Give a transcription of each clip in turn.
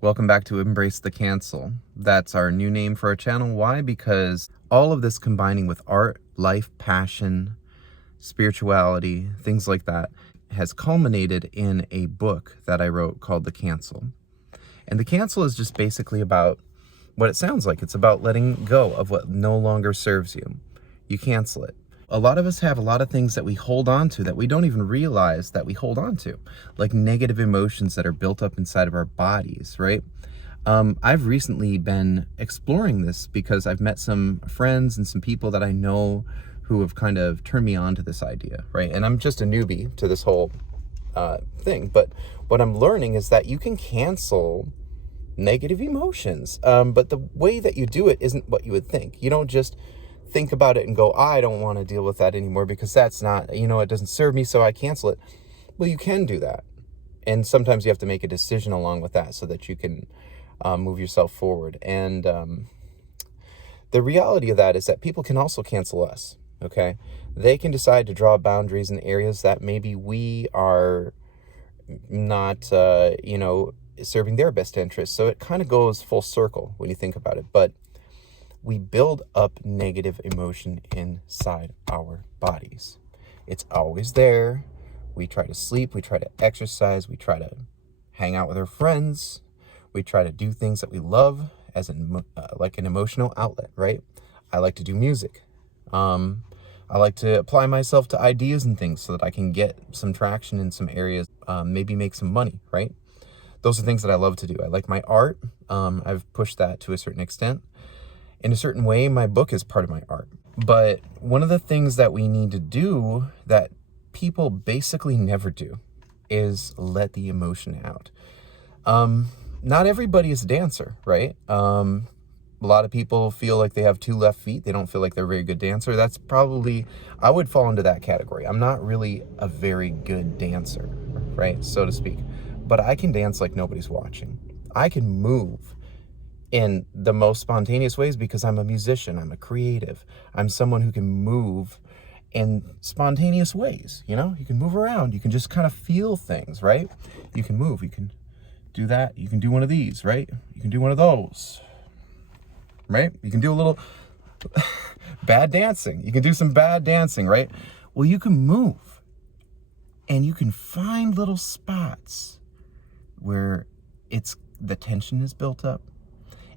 Welcome back to Embrace the Cancel. That's our new name for our channel. Why? Because all of this combining with art, life, passion, spirituality, things like that, has culminated in a book that I wrote called The Cancel. And The Cancel is just basically about what it sounds like. It's about letting go of what no longer serves you. You cancel it. A lot of us have a lot of things that we hold on to that we don't even realize that we hold on to, like negative emotions that are built up inside of our bodies, right? I've recently been exploring this because I've met some friends and some people that I know who have kind of turned me on to this idea, right? And I'm just a newbie to this whole thing, but what I'm learning is that you can cancel negative emotions, but the way that you do it isn't what you would think. You don't just think about it and go, I don't want to deal with that anymore because that's not, it doesn't serve me, so I cancel it. Well, you can do that. And sometimes you have to make a decision along with that so that you can move yourself forward. And the reality of that is that people can also cancel us, okay? They can decide to draw boundaries in areas that maybe we are not, serving their best interests. So it kind of goes full circle when you think about it. But we build up negative emotion inside our bodies. It's always there. We try to sleep, we try to exercise, we try to hang out with our friends, we try to do things that we love as like an emotional outlet, right? I like to do music. I like to apply myself to ideas and things so that I can get some traction in some areas, maybe make some money, right? Those are things that I love to do. I like my art. I've pushed that to a certain extent. In a certain way, my book is part of my art. But one of the things that we need to do that people basically never do is let the emotion out. Not everybody is a dancer, right? A lot of people feel like they have two left feet. They don't feel like they're a very good dancer. That's probably, I would fall into that category. I'm not really a very good dancer, right? So to speak. But I can dance like nobody's watching. I can move in the most spontaneous ways because I'm a musician, I'm a creative, I'm someone who can move in spontaneous ways, you can move around, you can just kind of feel things, right? You can move, you can do that, you can do one of these, right? You can do one of those, right? You can do a little bad dancing, you can do some bad dancing, right? Well, you can move and you can find little spots where the tension is built up.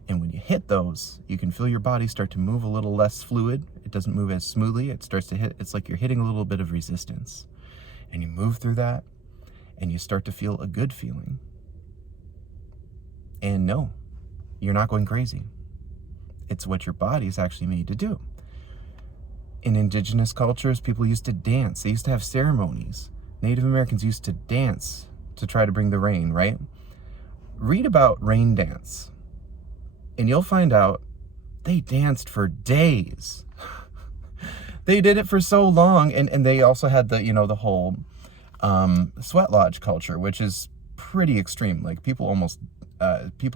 And when you hit those, you can feel your body start to move a little less fluid. It doesn't move as smoothly. It starts to hit, it's like you're hitting a little bit of resistance. And you move through that, and you start to feel a good feeling. And no, you're not going crazy. It's what your body is actually made to do. In indigenous cultures, people used to dance. They used to have ceremonies. Native Americans used to dance to try to bring the rain, right? Read about rain dance. And you'll find out they danced for days. They did it for so long. And they also had the whole sweat lodge culture, which is pretty extreme. Like people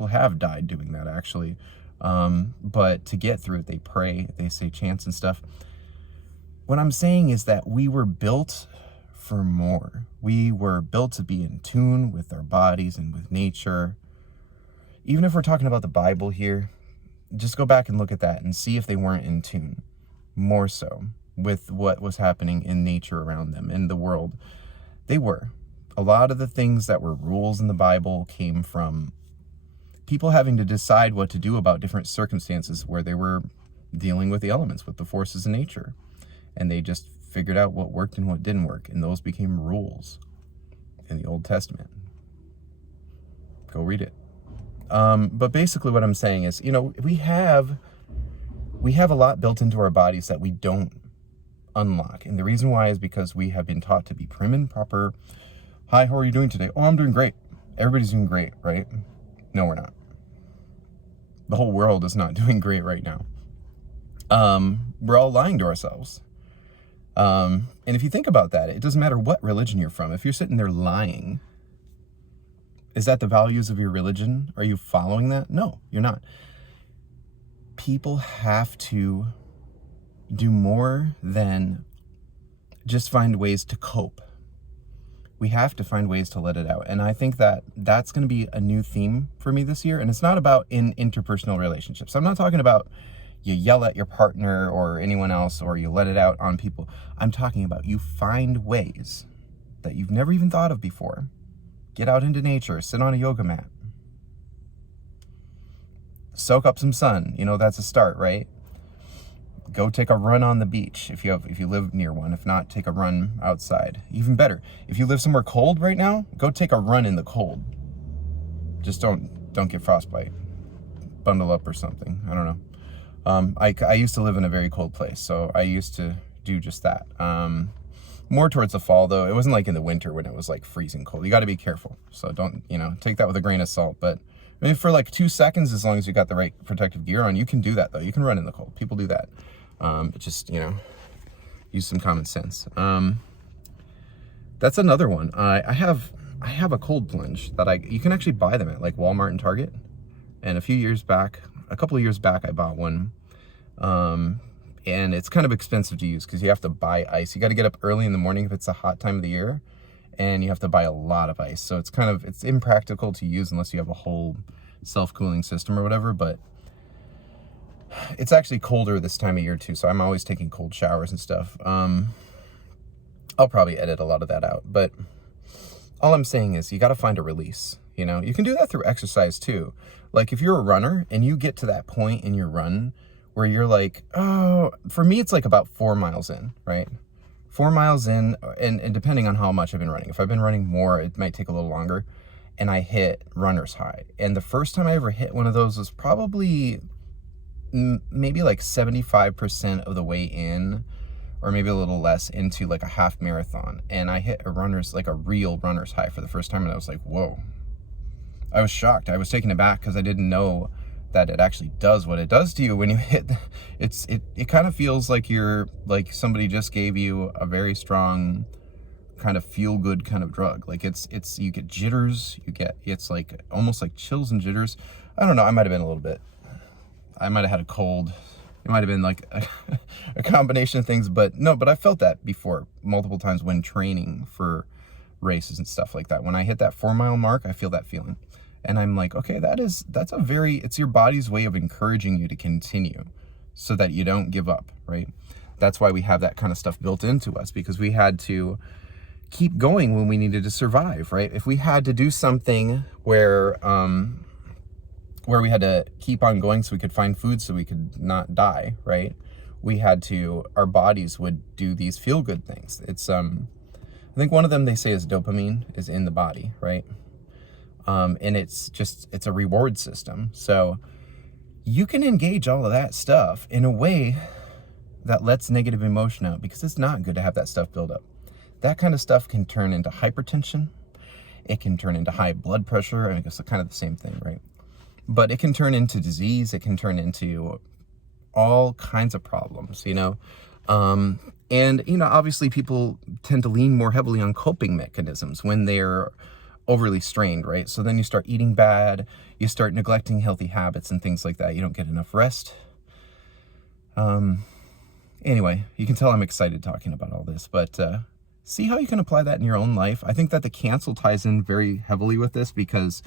have died doing that actually. But to get through it, they pray, they say chants and stuff. What I'm saying is that we were built for more. We were built to be in tune with our bodies and with nature. Even if we're talking about the Bible here, just go back and look at that and see if they weren't in tune more so with what was happening in nature around them, in the world. They were. A lot of the things that were rules in the Bible came from people having to decide what to do about different circumstances where they were dealing with the elements, with the forces of nature. And they just figured out what worked and what didn't work. And those became rules in the Old Testament. Go read it. But basically what I'm saying is, we have a lot built into our bodies that we don't unlock. And the reason why is because we have been taught to be prim and proper. Hi, how are you doing today? Oh, I'm doing great. Everybody's doing great, right? No, we're not. The whole world is not doing great right now. We're all lying to ourselves. And if you think about that, it doesn't matter what religion you're from. If you're sitting there lying, is that the values of your religion? Are you following that? No, you're not. People have to do more than just find ways to cope. we have to find ways to let it out. And I think that that's going to be a new theme for me this year. And it's not about in interpersonal relationships. I'm not talking about you yell at your partner or anyone else, or you let it out on people. I'm talking about you find ways that you've never even thought of before. Get out into nature, sit on a yoga mat, soak up some sun. That's a start, right? Go take a run on the beach if you live near one. If not, take a run outside. Even better, if you live somewhere cold right now, go take a run in the cold. Just don't get frostbite. Bundle up or something. I don't know. I used to live in a very cold place, so I used to do just that. More towards the fall, though. It wasn't like in the winter when it was like freezing cold. You got to be careful. So don't, take that with a grain of salt. But I mean, for like 2 seconds, as long as you got the right protective gear on, you can do that, though. You can run in the cold. People do that. But just, use some common sense. That's another one. I have a cold plunge that you can actually buy them at like Walmart and Target. And a couple of years back, I bought one. And it's kind of expensive to use because you have to buy ice. You got to get up early in the morning if it's a hot time of the year, and you have to buy a lot of ice. So it's impractical to use unless you have a whole self-cooling system or whatever. But it's actually colder this time of year too, so I'm always taking cold showers and stuff. I'll probably edit a lot of that out, but all I'm saying is you got to find a release. You can do that through exercise too. Like if you're a runner and you get to that point in your run where you're like, oh, for me, it's like about 4 miles in, right? 4 miles in, and depending on how much I've been running. If I've been running more, it might take a little longer. And I hit runner's high. And the first time I ever hit one of those was probably maybe like 75% of the way in, or maybe a little less, into like a half marathon. And I hit a real runner's high for the first time. And I was like, whoa. I was shocked. I was taken aback because I didn't know that it actually does what it does to you when you hit. It kind of feels like somebody just gave you a very strong kind of feel good kind of drug. Like you get jitters, it's like almost like chills and jitters. I don't know. I might have had a cold. It might have been like a combination of things, but I felt that before multiple times when training for races and stuff like that. When I hit that 4 mile mark, I feel that feeling. And I'm like, okay, it's your body's way of encouraging you to continue so that you don't give up, right? That's why we have that kind of stuff built into us, because we had to keep going when we needed to survive, right? If we had to do something where we had to keep on going so we could find food so we could not die, right? Our bodies would do these feel-good things. It's, I think one of them they say is dopamine is in the body, right? And it's a reward system. So you can engage all of that stuff in a way that lets negative emotion out, because it's not good to have that stuff build up. That kind of stuff can turn into hypertension. It can turn into high blood pressure. I guess it's kind of the same thing, right? But it can turn into disease. It can turn into all kinds of problems, And, obviously people tend to lean more heavily on coping mechanisms when they're overly strained, right? So then you start eating bad, you start neglecting healthy habits and things like that. You don't get enough rest. Anyway, you can tell I'm excited talking about all this, but see how you can apply that in your own life. I think that the cancel ties in very heavily with this because,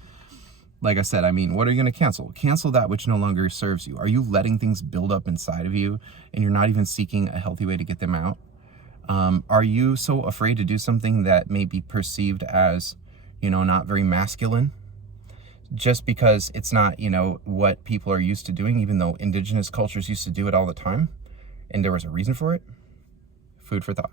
like I said, what are you going to cancel? Cancel that which no longer serves you. Are you letting things build up inside of you and you're not even seeking a healthy way to get them out? Are you so afraid to do something that may be perceived as, not very masculine, just because it's not, what people are used to doing, even though indigenous cultures used to do it all the time and there was a reason for it? Food for thought.